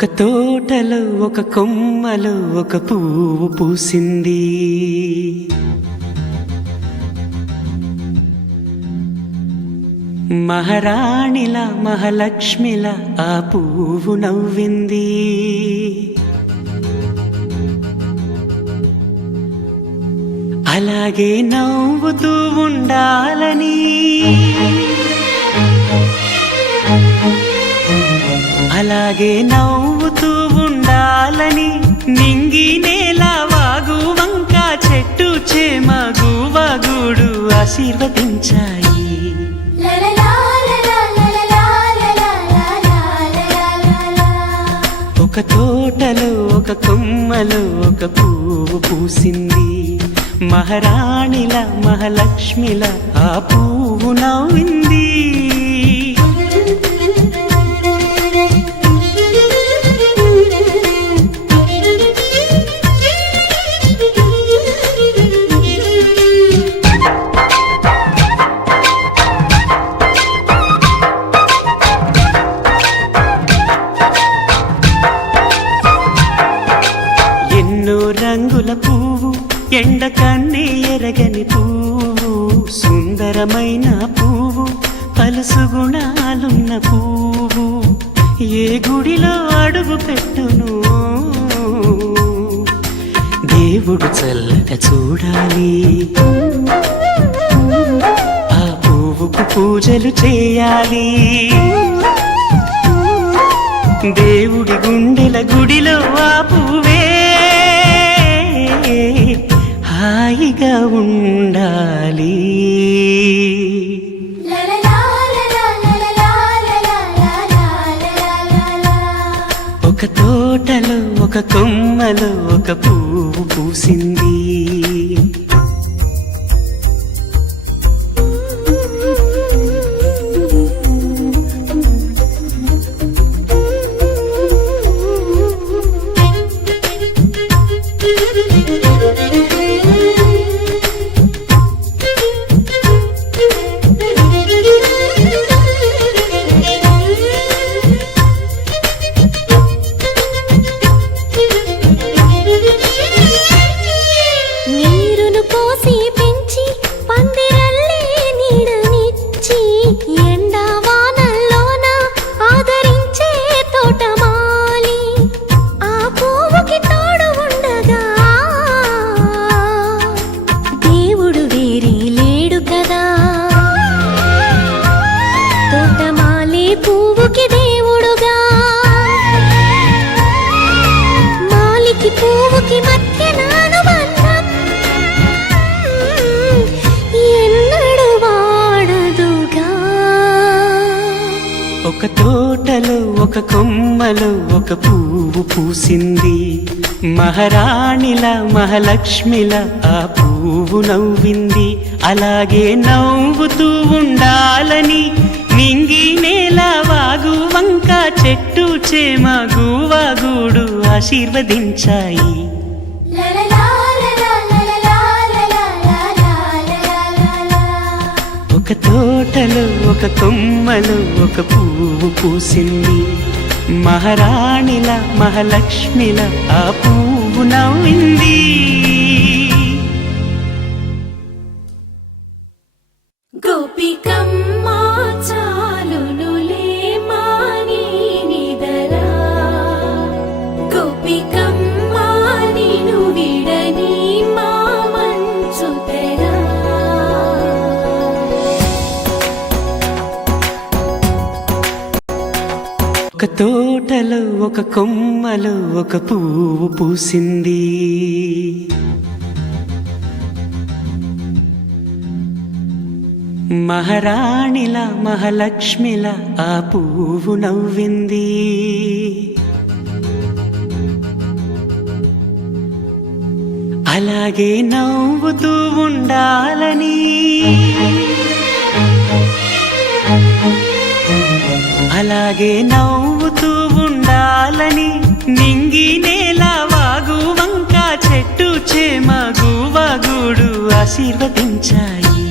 ఒక తోటలో ఒక కొమ్మలో ఒక పువ్వు పూసింది. మహారాణిలా మహాలక్ష్మిలా ఆ పువ్వు నవ్వింది. అలాగే నవ్వుతూ ఉండాలని, అలాగే నవ్వుతూ ఉండాలని నింగి నేల వాగు వంక చెట్టు చేమ గువగూడు ఆశీర్వదించాయి. ఒక తోటలో ఒక కొమ్మలో ఒక పువ్వు పూసింది. మహారాణిల మహాలక్ష్మిల ఆ పువ్వు నవ్వింది. రంగుల పువ్వు, ఎండ కన్నే ఎరగని పువ్వు, సుందరమైన పువ్వు, పలుసు గుణాలున్న పువ్వు, ఏ గుడిలో అడుగు పెట్టును దేవుడు చల్లగా చూడాలి. ఆ పువ్వుకు పూజలు చేయాలి. దేవుడి గుండెల గుడిలో ఆ పువ్వే హాయిగా ఉండాలి. ఒక తోటలో ఒక కొమ్మలో ఒక పువ్వు పూసింది. ఒక తోటలో ఒక కొమ్మలో ఒక పువ్వు పూసింది. మహారాణిల మహాలక్ష్మిల ఆ పువ్వు నవ్వింది. అలాగే నవ్వుతూ ఉండాలని నింగి నేల వాగు వంక చెట్టు చేమ గువగూడు ఆశీర్వదించాయి. ఒక తోటలో ఒక కొమ్మలో ఒక పువ్వు పూసింది. మహారాణిల మహాలక్ష్మిల ఆ పువ్వు నవ్వింది. గోపికమ్మా చాలునులే మాని నిదరా, గోపికమ్మా నిను విడని మా మంచు తెరా. ఒక తోటలో ఒక కొమ్మలో ఒక పువ్వు పూసింది. మహారాణిల మహాలక్ష్మిల ఆ పువ్వు నవ్వింది. అలాగే నవ్వుతూ ఉండాలని, అలాగే నవ్వుతూ ఉండాలని నింగి నేల వాగు వంక చెట్టు చేమ గువగూడు ఆశీర్వదించాయి.